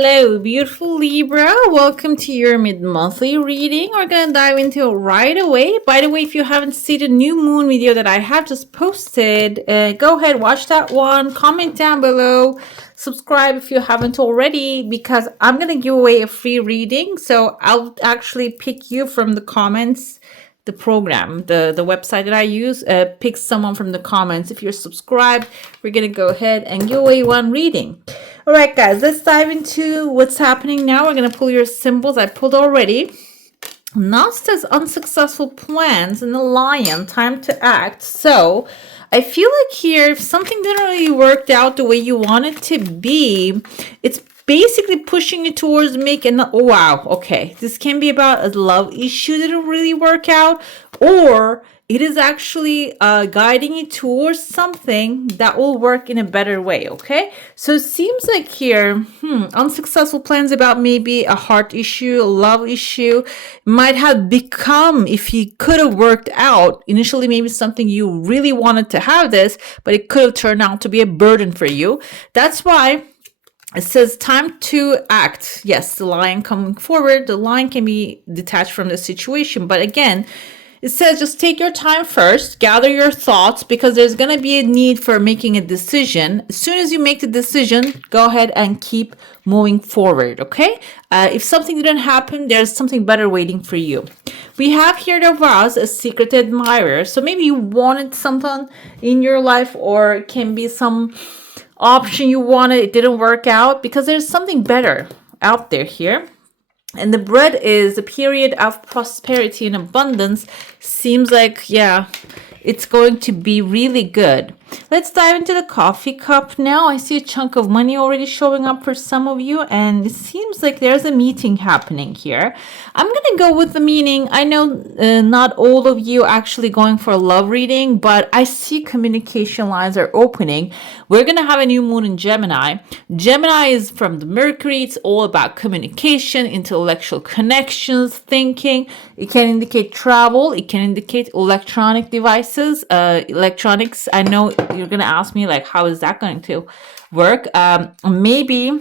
Hello, beautiful Libra. Welcome to your mid-monthly reading. We're going to dive into it right away. By the way, if you haven't seen the new moon video that I have just posted, go ahead, watch that one. Comment down below. Subscribe if you haven't already, because I'm going to give away a free reading. So I'll actually pick you from the comments. The program, the website that I use, picks someone from the comments. If you're subscribed, we're gonna go ahead and give away one reading. All right, guys, let's dive into what's happening now. We're gonna pull your symbols. I pulled already. Now says unsuccessful plans and the lion, time to act. So I feel like here, if something didn't really work out the way you want it to be, it's basically pushing you towards making, oh wow, okay, this can be about a love issue that didn't really work out, or it is actually guiding you towards something that will work in a better way, okay? So it seems like here, unsuccessful plans about maybe a heart issue, a love issue, might have become, if you could have worked out, initially maybe something you really wanted to have this, but it could have turned out to be a burden for you. That's why it says time to act. Yes, the lion coming forward. The lion can be detached from the situation. But again, it says just take your time first, gather your thoughts, because there's going to be a need for making a decision. As soon as you make the decision, go ahead and keep moving forward, okay? If something didn't happen, there's something better waiting for you. We have here the vase, a secret admirer. So maybe you wanted something in your life, or it can be some option you wanted, it didn't work out, because there's something better out there here. And the bread is a period of prosperity and abundance. Seems like, yeah, it's going to be really good. Let's dive into the coffee cup now. I see a chunk of money already showing up for some of you, and it seems like there's a meeting happening here. I'm going to go with the meaning. I know not all of you actually going for a love reading, but I see communication lines are opening. We're going to have a new moon in Gemini. Gemini is from the Mercury. It's all about communication, intellectual connections, thinking. It can indicate travel. It can indicate electronic devices, electronics. I know you're going to ask me, like, how is that going to work? Maybe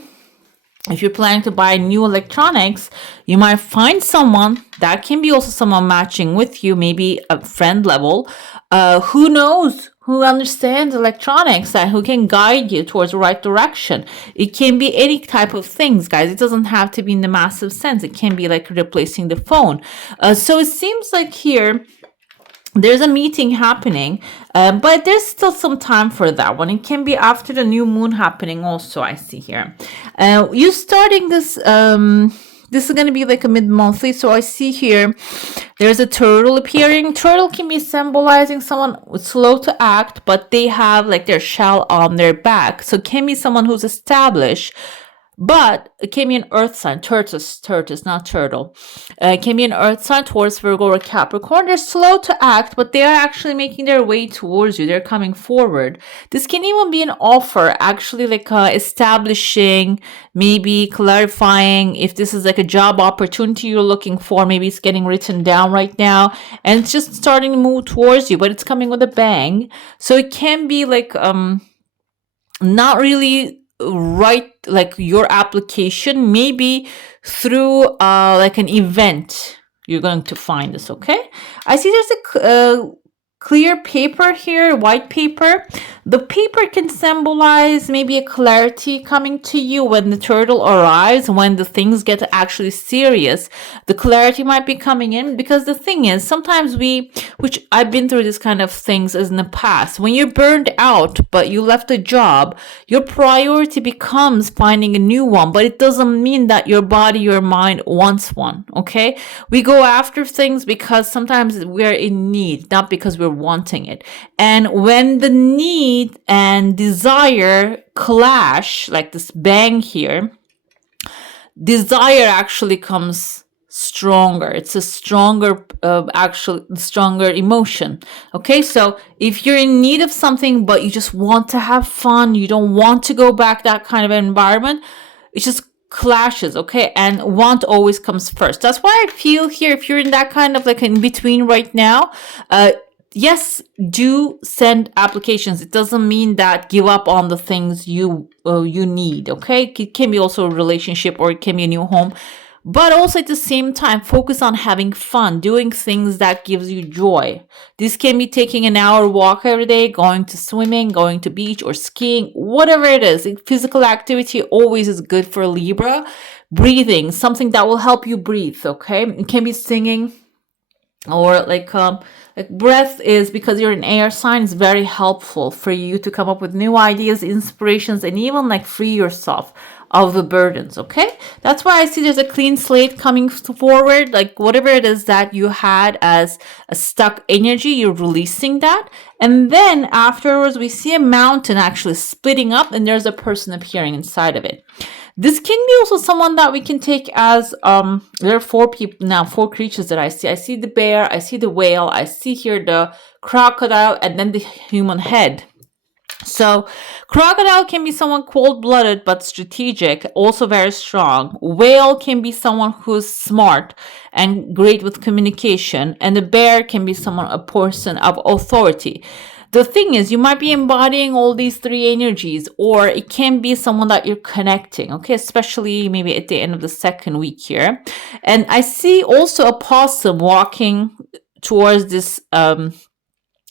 if you're planning to buy new electronics, you might find someone that can be also someone matching with you, maybe a friend level, who knows, who understands electronics and who can guide you towards the right direction. It can be any type of things, guys. It doesn't have to be in the massive sense. It can be like replacing the phone. So it seems like here, there's a meeting happening, but there's still some time for that one. It can be after the new moon happening also, I see here. You starting this, this is going to be like a mid-monthly, so I see here there's a turtle appearing. Turtle can be symbolizing someone slow to act, but they have like their shell on their back. So it can be someone who's established, but it can be an earth sign, tortoise, not turtle. It can be an earth sign, Taurus, Virgo, or Capricorn. They're slow to act, but they are actually making their way towards you. They're coming forward. This can even be an offer, actually, like establishing, maybe clarifying if this is like a job opportunity you're looking for. Maybe it's getting written down right now, and it's just starting to move towards you, but it's coming with a bang. So it can be like not really write like your application, maybe through like an event you're going to find this, okay? I see there's a clear paper here, white paper. The paper can symbolize maybe a clarity coming to you when the turtle arrives, when the things get actually serious. The clarity might be coming in, because the thing is, sometimes which I've been through this kind of things as in the past, when you're burned out, but you left a job, your priority becomes finding a new one, but it doesn't mean that your body, your mind wants one, okay? We go after things because sometimes we're in need, not because we're wanting it. And when the need and desire clash, like this bang here, desire actually comes stronger. It's a stronger, stronger emotion. Okay, so if you're in need of something, but you just want to have fun, you don't want to go back that kind of environment, it just clashes, okay? And want always comes first. That's why I feel here, if you're in that kind of like in between right now, yes, do send applications. It doesn't mean that give up on the things you need. Okay, it can be also a relationship, or it can be a new home, but also at the same time focus on having fun, doing things that gives you joy. This can be taking an hour walk every day, going to swimming, going to beach, or skiing, whatever it is. Physical activity always is good for Libra. Breathing, something that will help you breathe. Okay, it can be singing, or like breath is, because you're an air sign, is very helpful for you to come up with new ideas, inspirations, and even like free yourself of the burdens. Okay, that's why I see there's a clean slate coming forward. Like whatever it is that you had as a stuck energy, you're releasing that. And then afterwards we see a mountain actually splitting up, and there's a person appearing inside of it. This can be also someone that we can take as there are four people now, four creatures that I see. I see the bear, I see the whale, I see here the crocodile, and then the human head. So crocodile can be someone cold-blooded but strategic, also very strong. Whale can be someone who's smart and great with communication, and the bear can be someone, a person of authority. The thing is, you might be embodying all these three energies, or it can be someone that you're connecting, okay, especially maybe at the end of the second week here. And I see also a possum walking towards this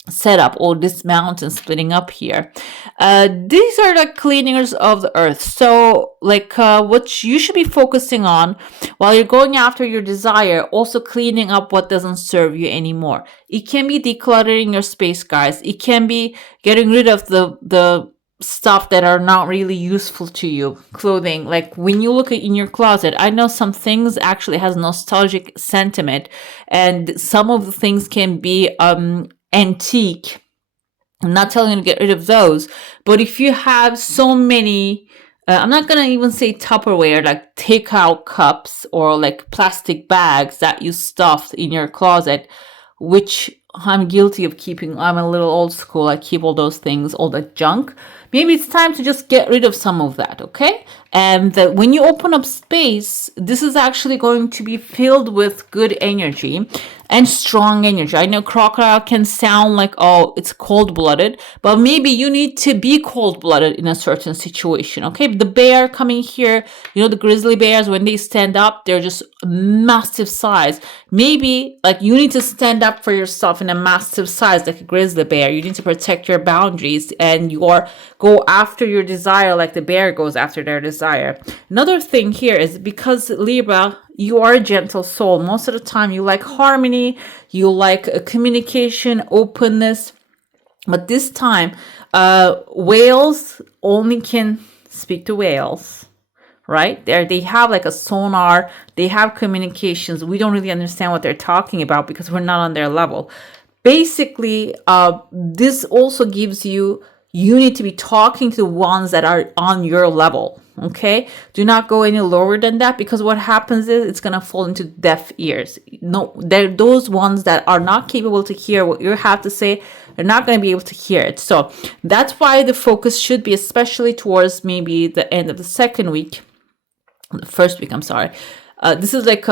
setup, or this mountain splitting up here. These are the cleaners of the earth. So like what you should be focusing on while you're going after your desire, also cleaning up what doesn't serve you anymore. It can be decluttering your space, guys. It can be getting rid of the stuff that are not really useful to you. Clothing, like when you look in your closet, I know some things actually has nostalgic sentiment, and some of the things can be antique. I'm not telling you to get rid of those, but if you have so many, I'm not gonna even say Tupperware, like takeout cups or like plastic bags that you stuffed in your closet, which I'm guilty of keeping. I'm a little old school. I keep all those things, all that junk. Maybe it's time to just get rid of some of that, okay? And when you open up space, this is actually going to be filled with good energy and strong energy. I know crocodile can sound like, oh, it's cold-blooded, but maybe you need to be cold-blooded in a certain situation, okay? The bear coming here, you know, the grizzly bears, when they stand up, they're just massive size. Maybe like you need to stand up for yourself in a massive size, like a grizzly bear. You need to protect your boundaries and go after your desire like the bear goes after their desire. Another thing here is, because Libra, you are a gentle soul. Most of the time you like harmony, you like communication, openness. But this time, whales only can speak to whales, right? They have like a sonar, they have communications. We don't really understand what they're talking about because we're not on their level. Basically, this also gives you need to be talking to the ones that are on your level. Okay, do not go any lower than that, because what happens is it's gonna fall into deaf ears. No, they're those ones that are not capable to hear what you have to say. They're not going to be able to hear it. So that's why the focus should be, especially towards maybe the end of the second week, the first week. I'm sorry. This is like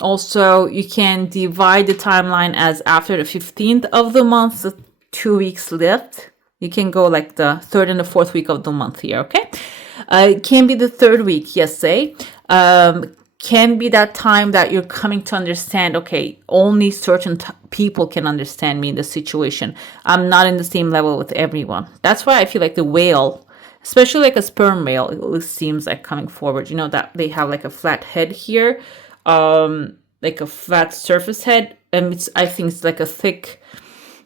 also you can divide the timeline as after the 15th of the month, the 2 weeks left. You can go like the third and the fourth week of the month here. Okay. It can be the third week, yes, say. Can be that time that you're coming to understand, okay, only certain people can understand me in this situation. I'm not in the same level with everyone. That's why I feel like the whale, especially like a sperm whale, it seems like coming forward. You know that they have like a flat head here, like a flat surface head. And I think it's like a thick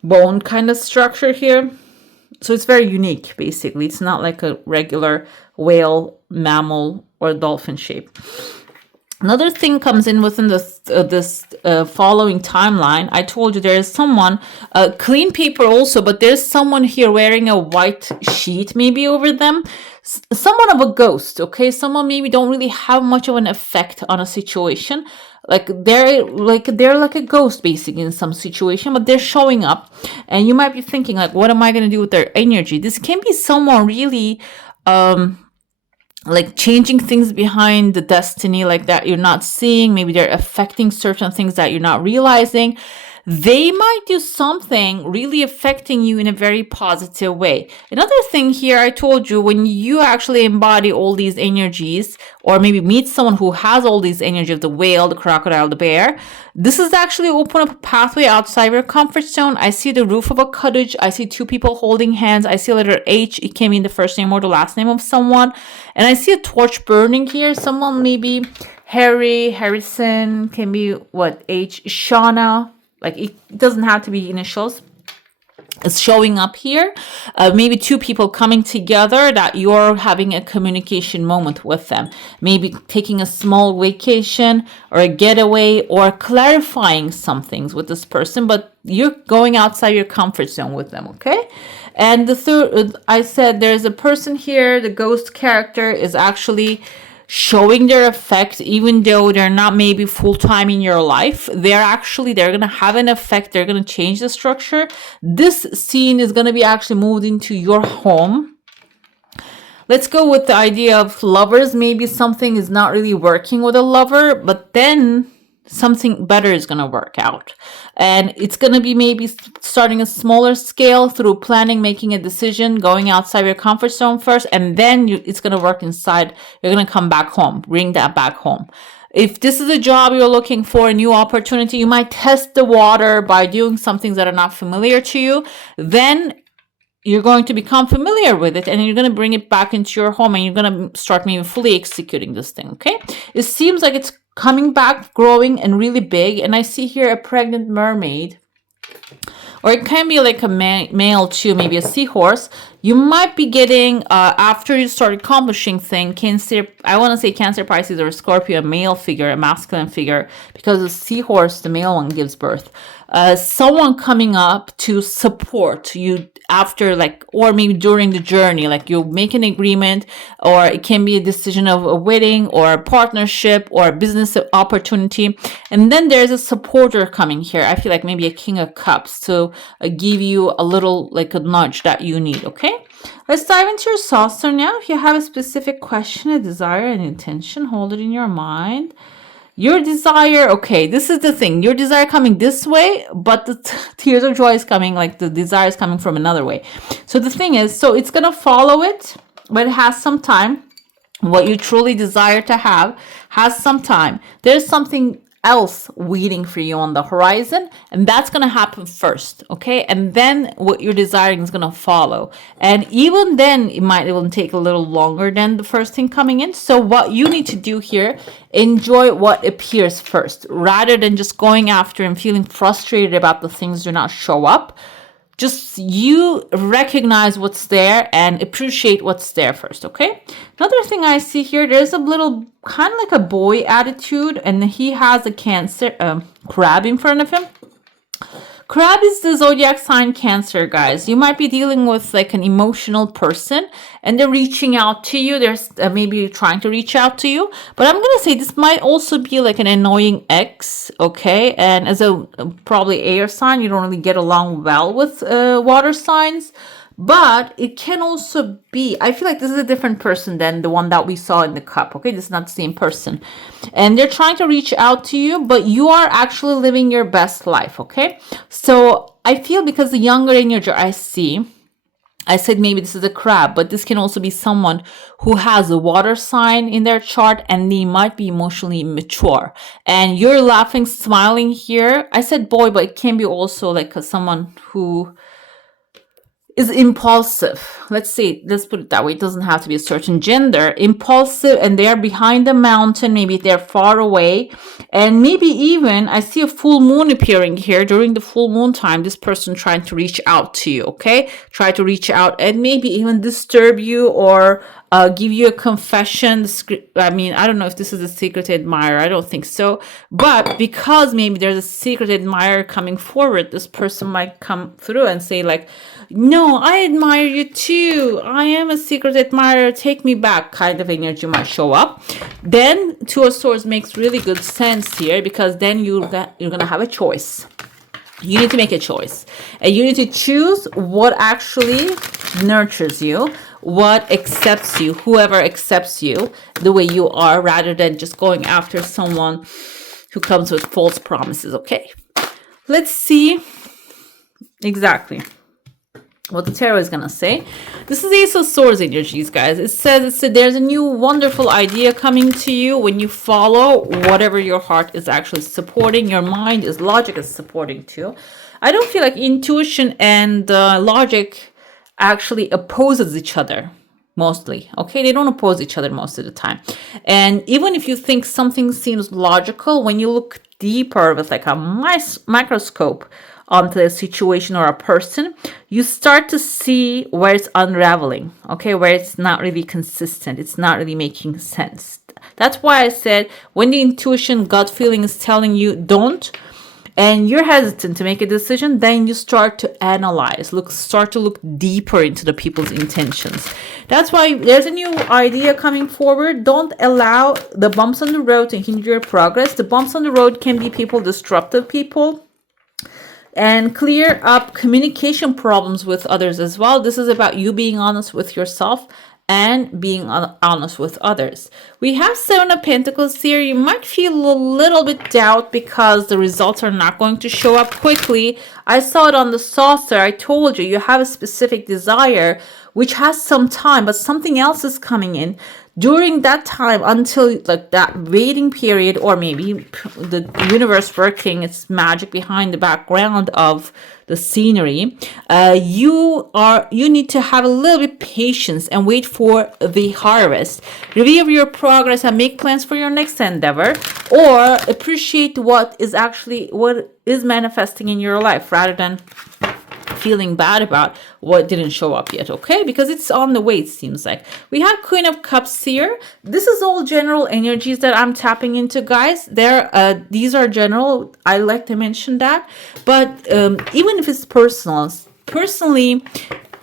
bone kind of structure here. So it's very unique, basically. It's not like a regular whale, mammal, or dolphin shape. Another thing comes in within this following timeline. I told you there is someone, clean paper also, but there's someone here wearing a white sheet maybe over them. Somewhat of a ghost, okay? Someone maybe don't really have much of an effect on a situation. Like they're like a ghost basically in some situation, but they're showing up, and you might be thinking like, what am I going to do with their energy? This can be someone really like changing things behind the destiny, like that you're not seeing. Maybe they're affecting certain things that you're not realizing. they might do something really affecting you in a very positive way. Another thing here, I told you, when you actually embody all these energies, or maybe meet someone who has all these energy of the whale, the crocodile, the bear, this is actually open up a pathway outside your comfort zone. I see the roof of a cottage. I see two people holding hands. I see a letter H. It can be in the first name or the last name of someone. And I see a torch burning here. Someone maybe Harrison, can be what, H, Shauna. Like, it doesn't have to be initials. It's showing up here. Maybe two people coming together that you're having a communication moment with them. Maybe taking a small vacation or a getaway or clarifying some things with this person, but you're going outside your comfort zone with them, okay? And the third, I said there's a person here, the ghost character is actually showing their effect, even though they're not maybe full-time in your life. They're going to have an effect. They're going to change the structure. This scene is going to be actually moved into your home. Let's go with the idea of lovers. Maybe something is not really working with a lover, but then something better is going to work out. And it's going to be maybe starting a smaller scale through planning, making a decision, going outside your comfort zone first, and then it's going to work inside. You're going to come back home, bring that back home. If this is a job you're looking for, a new opportunity, you might test the water by doing some things that are not familiar to you. Then you're going to become familiar with it, and you're going to bring it back into your home, and you're going to start maybe fully executing this thing, okay? It seems like it's coming back, growing, and really big. And I see here a pregnant mermaid. Or it can be like a male too, maybe a seahorse. You might be getting, after you start accomplishing things, Cancer, I want to say Cancer, Pisces, or Scorpio, a male figure, a masculine figure, because the seahorse, the male one, gives birth. Someone coming up to support you after, like, or maybe during the journey, like you make an agreement, or it can be a decision of a wedding or a partnership or a business opportunity. And then there's a supporter coming here. I feel like maybe a King of Cups to give you a little, like, a nudge that you need, okay? Let's dive into your saucer now. If you have a specific question, a desire, an intention, hold it in your mind. Your desire, okay, this is the thing. Your desire coming this way, but the tears of joy is coming, like the desire is coming from another way. So the thing is, so it's going to follow it, but it has some time. What you truly desire to have has some time. There's something else waiting for you on the horizon, and that's going to happen first, okay? And then what you're desiring is going to follow, and even then it might even take a little longer than the first thing coming in. So what you need to do here, enjoy what appears first rather than just going after and feeling frustrated about the things do not show up. Just you recognize what's there and appreciate what's there first, okay? Another thing I see here, there's a little kind of like a boy attitude, and he has a crab in front of him. Crab is the zodiac sign Cancer, guys. You might be dealing with like an emotional person, and they're reaching out to you. They're maybe trying to reach out to you. But I'm going to say this might also be like an annoying ex, okay? And as a probably air sign, you don't really get along well with water signs. But it can also be, I feel like this is a different person than the one that we saw in the cup, okay? This is not the same person. And they're trying to reach out to you, but you are actually living your best life, okay? So I feel because the younger energy I see, I said maybe this is a crab, but this can also be someone who has a water sign in their chart, and they might be emotionally mature. And you're laughing, smiling here. I said boy, but it can be also like someone who is impulsive. Let's put it that way. It doesn't have to be a certain gender. Impulsive, and they're behind the mountain. Maybe they're far away. And maybe even, I see a full moon appearing here. During the full moon time, this person trying to reach out to you, okay? Try to reach out and maybe even disturb you or give you a confession. I mean, I don't know if this is a secret admirer. I don't think so. But because maybe there's a secret admirer coming forward, this person might come through and say like, no, I admire you too. I am a secret admirer. Take me back, kind of energy might show up. Then Two of Swords makes really good sense here, because then you're going to have a choice. You need to make a choice. And you need to choose what actually nurtures you, what accepts you, whoever accepts you the way you are, rather than just going after someone who comes with false promises, okay? Let's see exactly what the tarot is going to say. This is Ace of Swords energies, guys. It says there's a new wonderful idea coming to you when you follow whatever your heart is actually supporting. Your mind is logic is supporting too. I don't feel like intuition and logic actually opposes each other mostly. Okay, they don't oppose each other most of the time. And even if you think something seems logical, when you look deeper with like a microscope onto a situation or a person, you start to see where it's unraveling, okay, where it's not really consistent, it's not really making sense. That's why I said when the intuition, gut feeling is telling you don't, and you're hesitant to make a decision, then you start to analyze, start to look deeper into the people's intentions. That's why there's a new idea coming forward. Don't allow the bumps on the road to hinder your progress. The bumps on the road can be people, disruptive people, and clear up communication problems with others as well. This is about you being honest with yourself and being honest with others. We have Seven of Pentacles here. You might feel a little bit doubt because the results are not going to show up quickly. I saw it on the saucer. I told you, you have a specific desire which has some time, but something else is coming in during that time until like that waiting period, or maybe the universe working its magic behind the background of the scenery. You need to have a little bit patience and wait for the harvest. Review your progress and make plans for your next endeavor, or appreciate what is manifesting in your life rather than feeling bad about what didn't show up yet, okay? Because it's on the way, it seems like. We have Queen of Cups here. This is all general energies that I'm tapping into, guys. These are general. I like to mention that. But even if it's personally,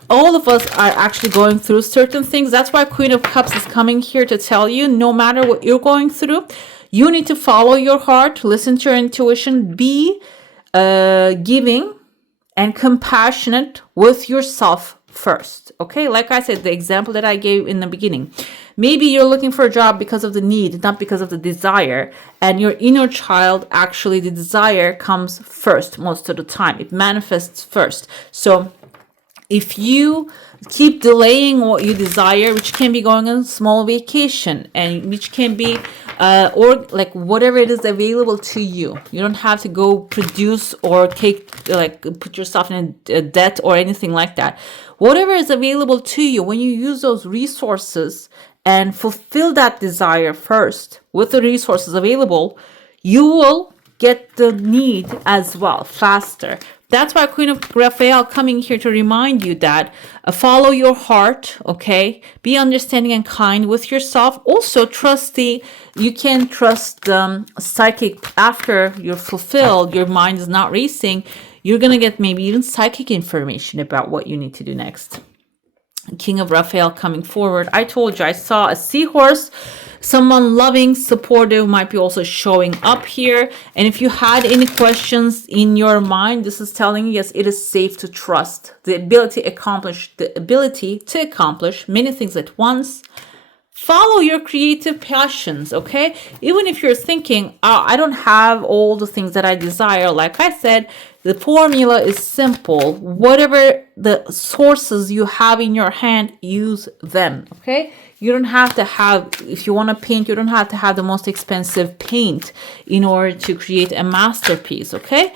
all of us are actually going through certain things. That's why Queen of Cups is coming here to tell you, no matter what you're going through, you need to follow your heart, listen to your intuition, be giving and compassionate with yourself first, okay? Like I said, the example that I gave in the beginning. Maybe you're looking for a job because of the need, not because of the desire. And your inner child, actually, the desire comes first most of the time. It manifests first. So if you keep delaying what you desire, which can be going on a small vacation, and which can be or like whatever it is available to you. You don't have to go produce or put yourself in a debt or anything like that. Whatever is available to you, when you use those resources and fulfill that desire first with the resources available, you will get the need as well faster. That's why Queen of Raphael coming here to remind you that follow your heart, okay? Be understanding and kind with yourself. Also, you can trust psychic after you're fulfilled, your mind is not racing. You're going to get maybe even psychic information about what you need to do next. King of Raphael coming forward. I told you, I saw a seahorse. Someone loving, supportive might be also showing up here. And if you had any questions in your mind, this is telling you, yes, it is safe to trust. The ability to accomplish many things at once. Follow your creative passions, okay? Even if you're thinking, oh, I don't have all the things that I desire. Like I said, the formula is simple. Whatever the sources you have in your hand, use them, okay? You don't have to have, if you want to paint, you don't have to have the most expensive paint in order to create a masterpiece, okay?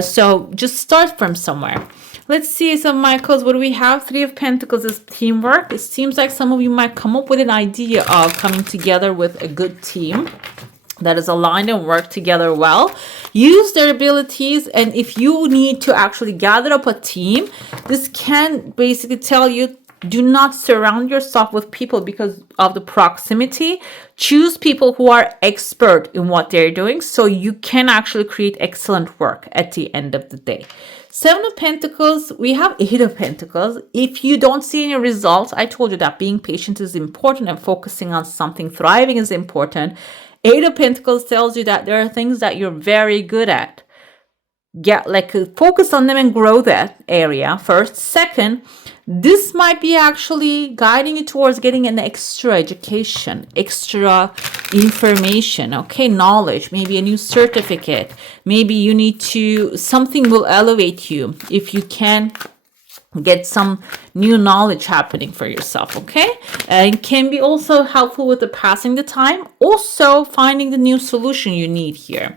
So just start from somewhere. Let's see some Michaels. What do we have? Three of Pentacles is teamwork. It seems like some of you might come up with an idea of coming together with a good team that is aligned and work together well. Use their abilities, and if you need to actually gather up a team, this can basically tell you, do not surround yourself with people because of the proximity. Choose people who are expert in what they're doing so you can actually create excellent work at the end of the day. Seven of Pentacles, we have Eight of Pentacles. If you don't see any results, I told you that being patient is important and focusing on something thriving is important. Eight of Pentacles tells you that there are things that you're very good at. Focus on them and grow that area first. Second, this might be actually guiding you towards getting an extra education, extra information, okay, knowledge, maybe a new certificate, maybe you need to, something will elevate you if you can get some new knowledge happening for yourself, okay? It can be also helpful with the passing the time, also finding the new solution you need here.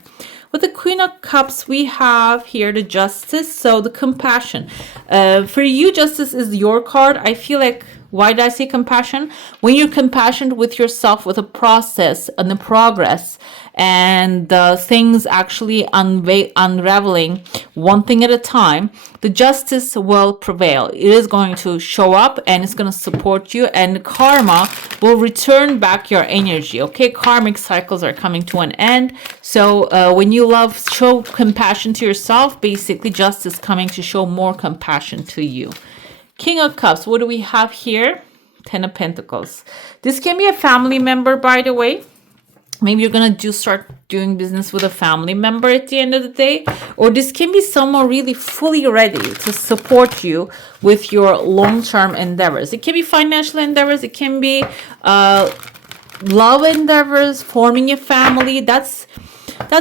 With the Queen of Cups, we have here the Justice, so the compassion. For you, Justice is your card. I feel like, why did I say compassion? When you're compassionate with yourself, with a process and the progress, and things actually unraveling one thing at a time, the justice will prevail. It is going to show up and it's going to support you, and karma will return back your energy, okay? Karmic cycles are coming to an end. So when you show compassion to yourself, basically justice coming to show more compassion to you. King of Cups, what do we have here? Ten of Pentacles. This can be a family member, by the way. Maybe you're going to start doing business with a family member at the end of the day. Or this can be someone really fully ready to support you with your long-term endeavors. It can be financial endeavors. It can be love endeavors, forming a family. That's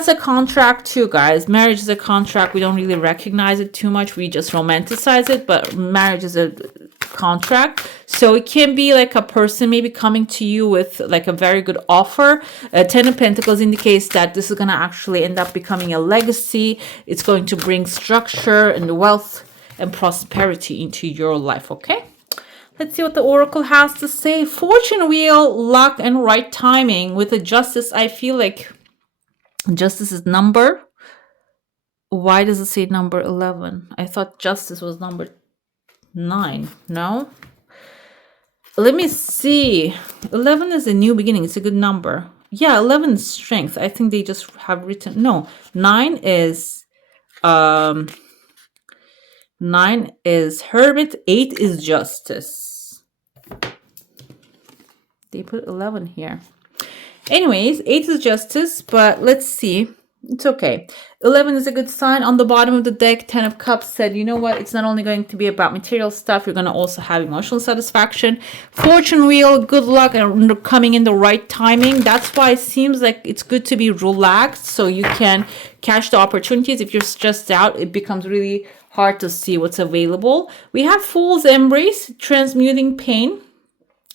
a contract too, guys. Marriage is a contract. We don't really recognize it too much. We just romanticize it, but marriage is a contract. So it can be like a person maybe coming to you with like a very good offer. Ten of Pentacles indicates that this is going to actually end up becoming a legacy. It's going to bring structure and wealth and prosperity into your life, okay? Let's see what the Oracle has to say. Fortune wheel, luck, and right timing. With the Justice, I feel like Justice is number. Why does it say number 11? I thought Justice was number 9. No? Let me see. 11 is a new beginning. It's a good number. Yeah, 11 is strength. I think they just have written. No, 9 is 9 is Hermit. 8 is Justice. They put 11 here. Anyways, 8 is Justice, but let's see. It's okay. 11 is a good sign. On the bottom of the deck, 10 of Cups said, you know what? It's not only going to be about material stuff. You're going to also have emotional satisfaction. Fortune wheel, good luck, and coming in the right timing. That's why it seems like it's good to be relaxed so you can catch the opportunities. If you're stressed out, it becomes really hard to see what's available. We have Fool's Embrace, transmuting pain.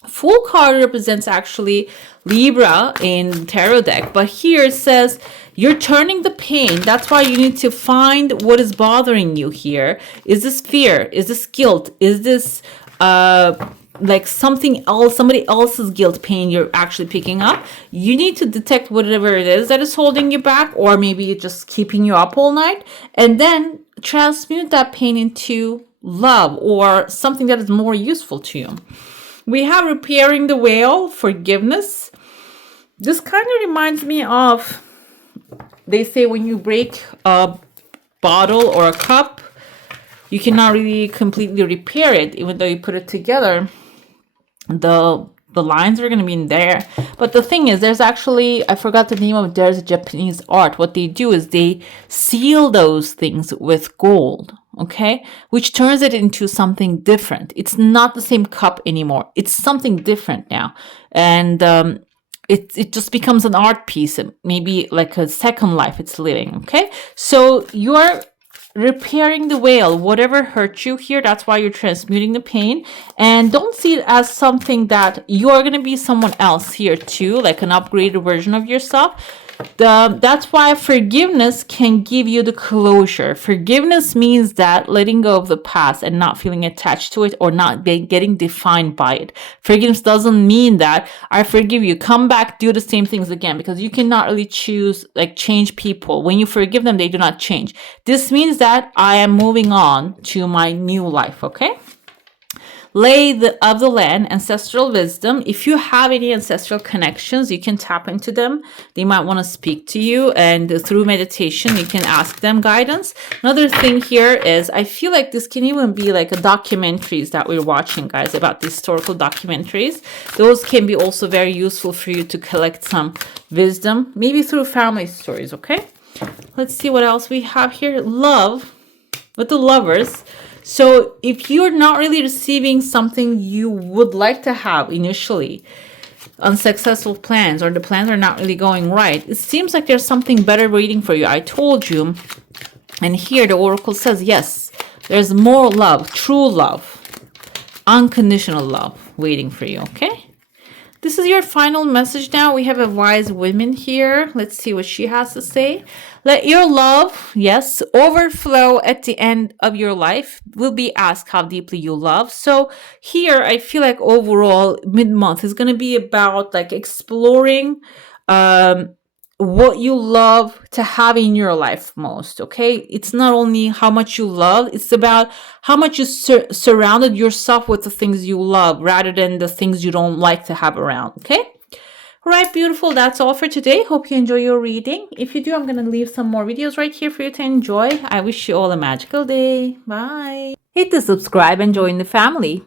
Fool card represents actually Libra in tarot deck, but here it says you're turning the pain. That's why you need to find what is bothering you here. Is this fear? Is this guilt? Is this like something else, somebody else's guilt, pain you're actually picking up? You need to detect whatever it is that is holding you back, or maybe it's just keeping you up all night, and then transmute that pain into love or something that is more useful to you. We have repairing the wheel, forgiveness. This kind of reminds me of, they say when you break a bottle or a cup, you cannot really completely repair it, even though you put it together. The lines are going to be in there. But the thing is, there's actually, I forgot the name of it, there's a Japanese art. What they do is they seal those things with gold. Okay, which turns it into something different. It's not the same cup anymore. It's something different now, and it just becomes an art piece, maybe like a second life it's living. Okay, so you are repairing the wheel, whatever hurt you here. That's why you're transmuting the pain, and don't see it as something that you are going to be someone else here too, like an upgraded version of yourself. That's why forgiveness can give you the closure. Forgiveness means that letting go of the past and not feeling attached to it or not getting defined by it. Forgiveness doesn't mean that I forgive you, come back, do the same things again, because you cannot really choose, like, change people. When you forgive them, they do not change. This means that I am moving on to my new life, okay? Lay of the land, ancestral wisdom. If you have any ancestral connections, you can tap into them. They might want to speak to you, and through meditation, you can ask them guidance. Another thing here is, I feel like this can even be like a documentaries that we're watching, guys, about the historical documentaries. Those can be also very useful for you to collect some wisdom, maybe through family stories, okay? Let's see what else we have here. Love, with the Lovers. So if you're not really receiving something you would like to have initially, unsuccessful plans, or the plans are not really going right. It seems like there's something better waiting for you. I told you. And here the oracle says, yes, there's more love, true love, unconditional love waiting for you, okay? This is your final message now. We have a wise woman here. Let's see what she has to say. Let your love, yes, overflow at the end of your life. Will be asked how deeply you love. So here, I feel like overall, mid-month is going to be about like exploring what you love to have in your life most, okay? It's not only how much you love, it's about how much you surrounded yourself with the things you love rather than the things you don't like to have around, okay? All right, beautiful. That's all for today. Hope you enjoy your reading. If you do, I'm going to leave some more videos right here for you to enjoy. I wish you all a magical day. Bye. Hit the subscribe and join the family.